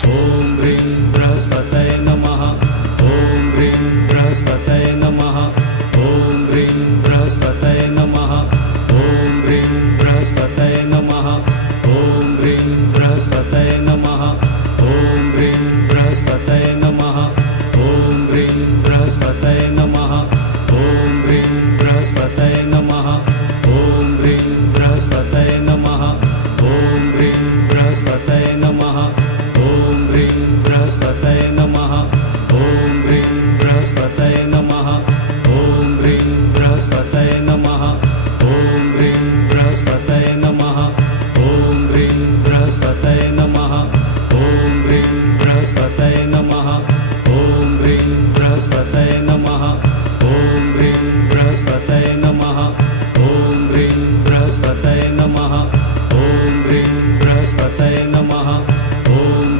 ॐ ह्रीं बृहस्पतये नमः। ॐ ह्रीं बृहस्पतये नमः। ॐ ह्रीं बृहस्पतये नमः। ॐ ह्रीं बृहस्पतये नमः। ॐ ह्रीं बृहस्पतये नमः। ॐ ह्रीं बृहस्पतये नमः। ॐ ह्रीं बृहस्पतये नमः। ॐ ह्रीं बृहस्पतये नमः। ॐ ह्रीं बृहस्पतये नमः। ॐ ह्रीं बृहस्पतये नमः। ॐ ह्रीं बृहस्पतये नमः। ॐ ह्रीं बृहस्पतये नमः। ॐ ह्रीं बृहस्पतये नमः। ॐ ह्रीं बृहस्पतये नमः। ॐ ह्रीं बृहस्पतये नमः। ॐ ह्रीं बृहस्पतये नमः। ॐ ह्रीं बृहस्पतये नमः। ॐ ह्रीं बृहस्पतये नमः।